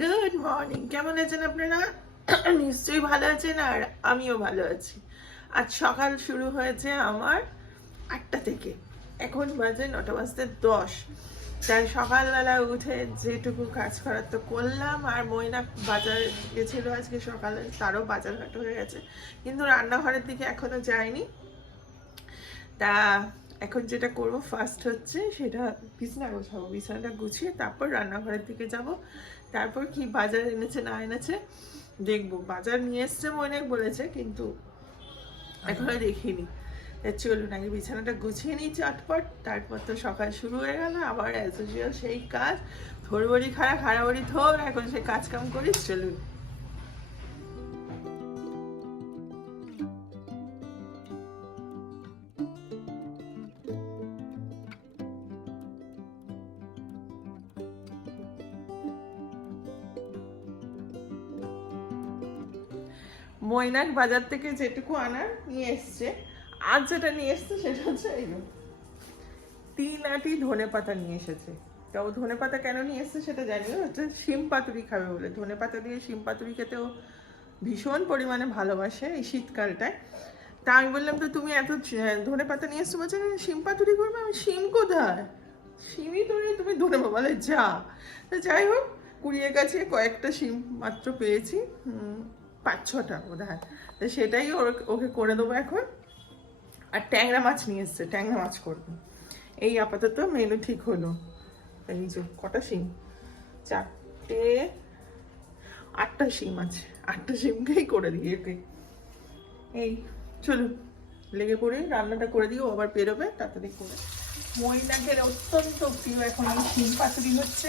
Good morning, কেমন আছেন আপনারা? নিশ্চয়ই ভালো আছেন, আর আমিও ভালো আছি। আজ সকাল শুরু হয়েছে আমার 8টা থেকে। এখন বাজে 9:10। তাই সকালবেলা উঠে যেটুকু কাজ করার তো করলাম, আর ময়না বাজার গেছিলো আজকে সকালে, তারও বাজারঘাট হয়ে গেছে, কিন্তু রান্নাঘরের দিকে এখনো যায়নি। তা এখন যেটা করব ফার্স্ট হচ্ছে সেটা বিছানা গোছাবো, বিছানাটা গুছিয়ে তারপর রান্নাঘরের দিকে যাব। তারপর কি বাজার এনেছে না এনেছে দেখবো। বাজার নিয়ে এসছে অনেক বলেছে, কিন্তু এখনো দেখিনি। চলুন আগে বিছানাটা গুছিয়ে নিই চটপট, তারপর তো সকাল শুরু হয়ে গেল আবার অ্যাজ ইউজুয়াল সেই কাজ। থোর বড়ি খাড়া, খাড়া বড়ি থোর, এখন সেই কাজ কাম করি। চলুন। ময়নাক বাজার থেকে যেটুকু আনার নিয়ে এসছে, আজ যেটা নিয়ে এসছে সেটা হচ্ছে এই 3 আটি ধনে পাতা নিয়ে এসেছে। তো ও ধনে পাতা কেন নিয়ে এসছে সেটা জানিও, হচ্ছে শিম পাতুরি খাবে বলে। ধনে পাতা দিয়ে শিম পাতুরি খেতেও ভীষণ পরিমাণে ভালোবাসে এই শীতকালটায়। তা আমি বললাম, তো তুমি এত ধনে পাতা নিয়ে এসছো, বলছে শিম পাতুরি করবে। আমি শিম কোথায়, শিমই তো নেই, তুমি ধনে পাতা বলে যা। তো যাই হোক, কুড়িয়ে গেছে, কয়েকটা শিম মাত্র পেয়েছি, 5-6টা বোধ হয়। তো সেটাই ওকে করে দেবো এখন। আর ট্যাংরা মাছ নিয়ে এসছে, ট্যাংরা মাছ করবো। এই আপাতত মেনু ঠিক হলো। এই যে কটা শিম, 4টে, 8টা শিম আছে, 8টা শিমকেই করে দিই একে। এই চলুন লেগে পড়ে রান্নাটা করে দিই, ও আবার বেরোবে তাড়াতাড়ি করে। মহিলাদের অত্যন্ত প্রিয় এখন এই শিম পাতুরি হচ্ছে।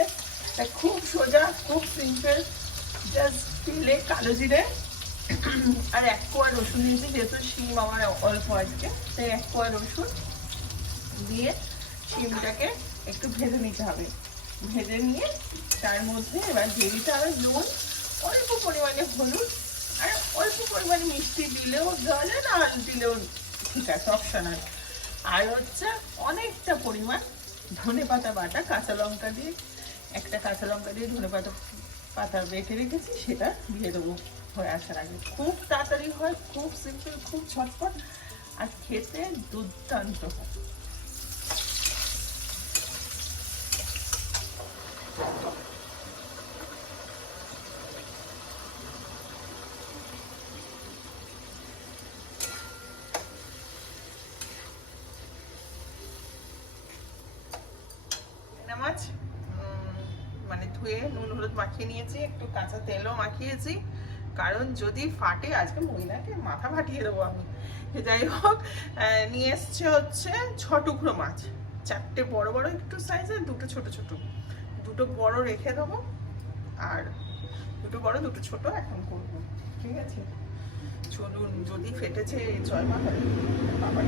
খুব সোজা, খুব সিম্পল। জাস্ট তেলে কালো জিরে আর 1 কোয়া রসুন দিয়েছি, যেহেতু শিম আমার অল্প আজকে, তাই 1 কোয়া রসুন দিয়ে শিমটাকে একটু ভেজে নিতে হবে। ভেজে নিয়ে তার মধ্যে এবার দিয়ে দিতে হবে নুন, অল্প পরিমাণে হলুদ, আর অল্প পরিমাণে মিষ্টি দিলেও জলে, না দিলেও ঠিক আছে, অপশনাল। আর হচ্ছে অনেকটা পরিমাণ ধনে পাতা বাটা, কাঁচা লঙ্কা দিয়ে, একটা কাঁচা লঙ্কা দিয়ে ধনে পাতা পাতা বেটে রেখেছি, সেটা দিয়ে দেবো হয়ে আসার আগে। খুব তাড়াতাড়ি হয়, খুব সিম্পল, খুব ঝটপট, আর খেতে দুর্দান্ত হয়। মাছ মানে ধুয়ে নুন হলুদ মাখিয়ে নিয়েছি, একটু কাঁচা তেলও মাখিয়েছি, কারণ যদি ফাটে আজকে মহিলাকে মাথা ফাটিয়ে দেবো আমি। যাই হোক, নিয়ে এসছে হচ্ছে 6 টুকরো মাছ, 4টে বড় বড় একটু সাইজের, 2টো ছোট ছোট। 2টো বড় রেখে দেবো, আর 2টো বড় 2টো ছোট এখন করবো। ঠিক আছে, চলুন। যদি ফেটেছে জয় মা কালী, বাবা।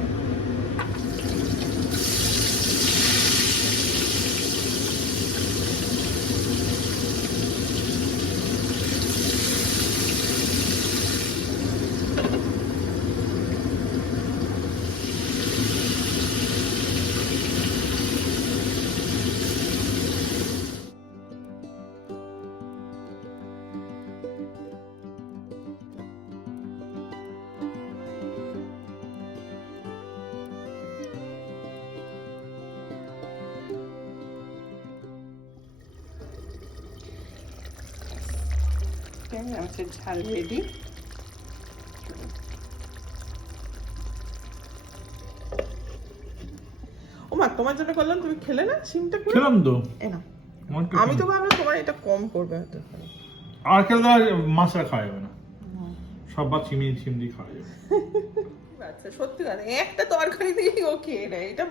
মাছের ঝাল রেডি। ও মা, তোমার জন্য করলাম, তুমি খেলে না সিমটা? খেলাম তো। না, আমি তো ভাবলাম তোমার এটা কম করবে হয়তো। আর খেলে মাছটা খাওয়া যাবে না, সব ভাত চিমড়ি খাওয়া যাবে। আচ্ছা, সত্যি কথা, একটা তরকারি দিয়েই ও খেয়ে নেয়। এটা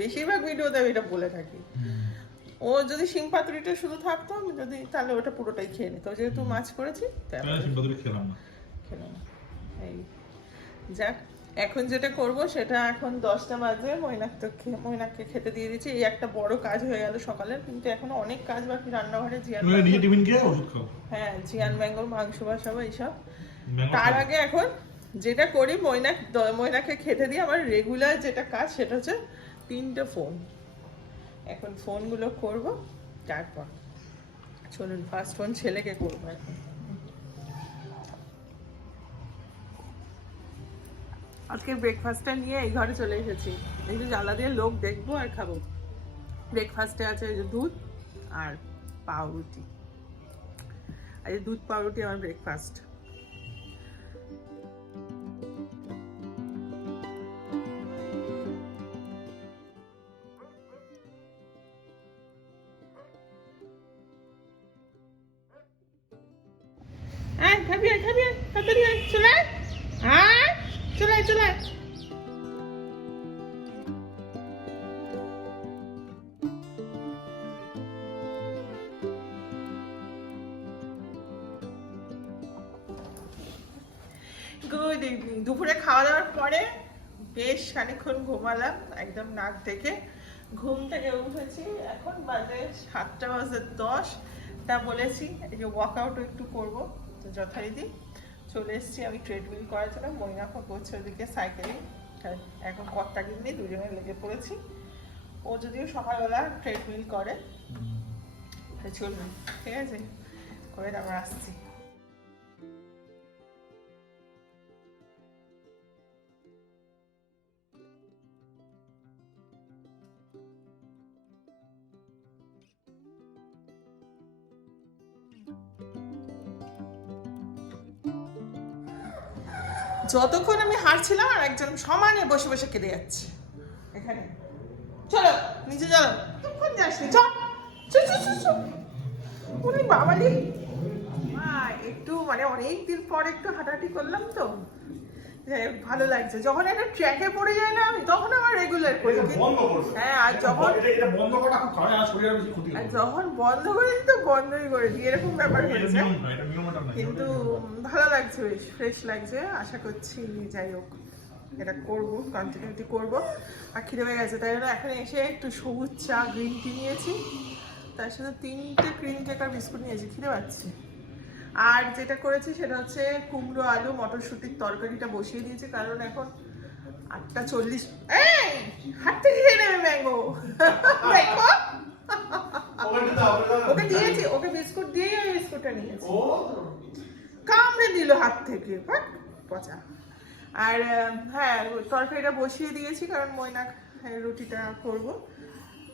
বেশিরভাগ ভিডিওতে আমি এটা বলে থাকি। ও যদি শিম পাতুরিটা শুধু থাকতো, আমি যদি তাহলে ওটা পুরোটাই খেয়ে নিত। যেহেতু মাছ করেছি খেলাম না। খেলো না। এই যাক, এখন যেটা করব সেটা, এখন 10টা বাজে, মৈনাককে খেতে দিয়ে দিয়েছি। এই একটা বড় কাজ হয়ে গেল সকালের, কিন্তু এখনো অনেক কাজ বাকি রান্নাঘরে। হ্যাঁ, জিয়ান ম্যাঙ্গোর মাংস বসাবো এইসব। তার আগে এখন যেটা করি, মৈনাককে খেতে দিয়ে আমার রেগুলার যেটা কাজ সেটা হচ্ছে 3টে ফোন। এখন ফোনগুলো করব, তারপর চলুন ফার্স্ট ফোন ছেলেকে করবো এখন। আজকে ব্রেকফাস্টটা নিয়ে এই ঘরে চলে এসেছি, এই যে জ্বালা দিয়ে লোক দেখবো আর খাবো। ব্রেকফাস্টে আছে এই যে দুধ আর পাউরুটি, আর এই দুধ পাউরুটি আমার ব্রেকফাস্ট। খাবি আয়, খাবি আয়, তাড়াতাড়ি আয়, চলে আয়, চলে আয়, চলে আয়। Good evening. দুপুরে খাওয়া দাওয়ার পরে বেশ খানিকক্ষণ ঘুমালাম, একদম নাক ডেকে ঘুম থেকে উঠেছি। এখন বাজে 7:10। তা বলেছি এই যে ওয়ার্কআউটও একটু করবো, তো যথারীতি চলে এসেছি আমি ট্রেডমিল করার জন্য। মৈনাফা করছে ওদিকে সাইকেলিং, এখন কর্তা কিনে দুজনে লেগে পড়েছি। ও যদিও সকালবেলা ট্রেডমিল করে, চলবে, ঠিক আছে, করে তারপর আসছি। যতক্ষণ আমি হারছিলাম আর একজন সমানে বসে বসে কেঁদে যাচ্ছে এখানে। চলো নিচে চলো, তখন যাসনি, চল উনি বাবালি। একটু মানে অনেকদিন পর একটু হাঁটাহাঁটি করলাম, তো যাই হোক ভালো লাগছে। যখন একটা ট্র্যাকে পড়ে যায় না আমি, তখন আমার রেগুলার করি। হ্যাঁ, আর যখন যখন বন্ধ করে দিই তো বন্ধই করে দিই, এরকম ব্যাপার হয়েছে। কিন্তু ভালো লাগছে, বেশ ফ্রেশ লাগছে। আশা করছি যাই হোক এটা করবো, কন্টিনিউটি করবো। আর খিদে হয়ে গেছে, তাই জন্য এখন এসে একটু সবুজ চা গ্রিন টি নিয়েছি, তার সাথে 3টে ক্রিম কেক আর বিস্কুট নিয়েছি, খিদে পাচ্ছে। আর যেটা করেছি সেটা হচ্ছে কুমড়ো আলু মটরশুঁটির তরকারিটা বসিয়ে দিয়েছি, কারণ এখন 8:40। হাত থেকে খেয়ে নেবে ম্যাঙ্গো। ওকে দিয়েছি, ওকে বিস্কুট দিয়েই আমি বিস্কুটটা নিয়েছি, কামড়ে দিল হাত থেকে, পচা। আর হ্যাঁ, তরকারিটা বসিয়ে দিয়েছি কারণ ময়না রুটিটা করব।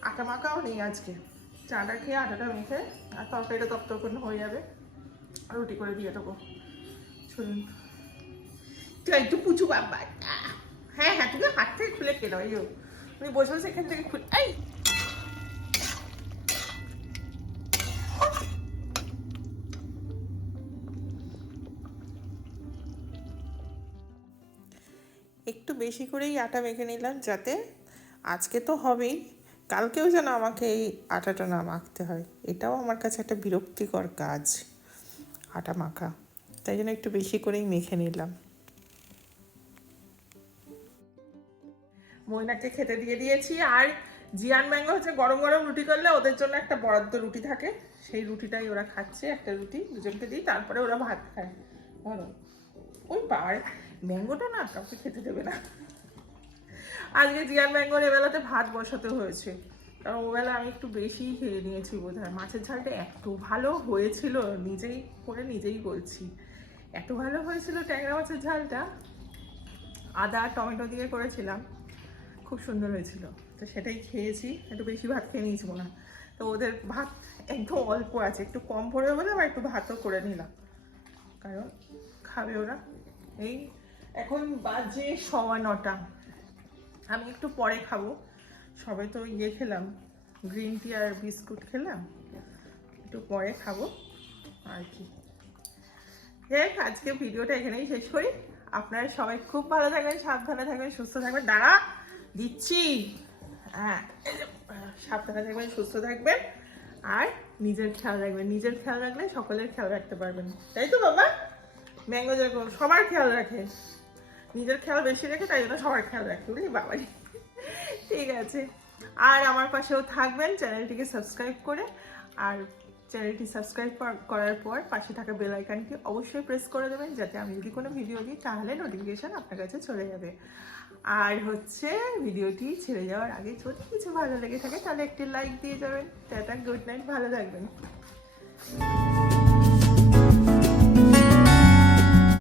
আটা মাখাও নেই আজকে, চাটা খেয়ে আটাটা মেখে আর তরকারিটা তপ্তক্ষণ হয়ে যাবে, রুটি করে দিয়ে দেবো। শুনুন একটু পুচু বাবা, হ্যাঁ হ্যাঁ, তুমি হাত থেকে খুলে খেলো। এই তুমি বসে বসে এখান থেকে খুলে, এই একটু বেশি করেই আটা মেখে নিলাম, যাতে আজকে তো হবেই, কালকেও যেন আমাকে এই আটাটা না মাখতে হয়। এটাও আমার কাছে একটা বিরক্তিকর কাজ, আটা মাখা। তাই জন্য একটু বেশি করেই মেখে নিলাম। ময়নাকে খেতে দিয়ে দিয়েছি। আর জিয়ান ম্যাঙ্গো হচ্ছে গরম গরম রুটি করলে ওদের জন্য একটা বরাদ্দ রুটি থাকে, সেই রুটিটাই ওরা খাচ্ছে। একটা রুটি দুজনকে দিই, তারপরে ওরা ভাত খায়। গরম ওই পার ম্যাঙ্গোটা না কাউকে খেতে দেবে না। আজকে জিয়ান ম্যাঙ্গোর এবেলাতে ভাত বসাতে হয়েছে, কারণ ওবেলা আমি একটু বেশিই খেয়ে নিয়েছি বোধ হয়। মাছের ঝালটা এত ভালো হয়েছিল, নিজেই করে নিজেই বলছি, এত ভালো হয়েছিল ট্যাংরা মাছের ঝালটা। আদা টমেটো দিয়ে করেছিলাম, খুব সুন্দর হয়েছিল। তো সেটাই খেয়েছি, একটু বেশি ভাত খেয়ে নিয়েছি মনে হয়। তো ওদের ভাত একদম অল্প আছে, একটু কম পড়বে বলে আবার একটু ভাতও করে নিলাম, কারণ খাবে ওরা। এই এখন বাজে 9:15, আমি একটু পরে খাবো। সবে তো খেলাম, গ্রিন টি আর বিস্কুট খেলাম, একটু পরে খাবো আর কি। আজকে ভিডিওটা এখানেই শেষ করি। আপনারা সবাই খুব ভালো থাকবেন, সাবধানে থাকবেন, সুস্থ থাকবেন। দাঁড়া দিচ্ছি, হ্যাঁ, সাবধানে থাকবেন, সুস্থ থাকবেন, আর নিজের খেয়াল রাখবেন। নিজের খেয়াল রাখলে সকলের খেয়াল রাখতে পারবেন, তাই তো বাবা? ম্যাঙ্গো যেরকম সবার খেয়াল রাখে, নিজের খেয়াল বেশি রাখে, তাই জন্য সবার খেয়াল রাখে। বুঝলি বাবাই, ঠিক আছে। আর আমার পাশেও থাকবেন চ্যানেলটিকে সাবস্ক্রাইব করে। আর চ্যানেলটি সাবস্ক্রাইব করার পর পাশে থাকা বেল আইকনটি অবশ্যই প্রেস করে দেবেন, যাতে আমি যদি কোনো ভিডিও দিই তাহলে নোটিফিকেশান আপনার কাছে চলে যাবে। আর হচ্ছে ভিডিওটি ছেড়ে যাওয়ার আগে যদি কিছু ভালো লেগে থাকে তাহলে একটি লাইক দিয়ে যাবেন। টাটা, গুড নাইট, ভালো থাকবেন। টাটা।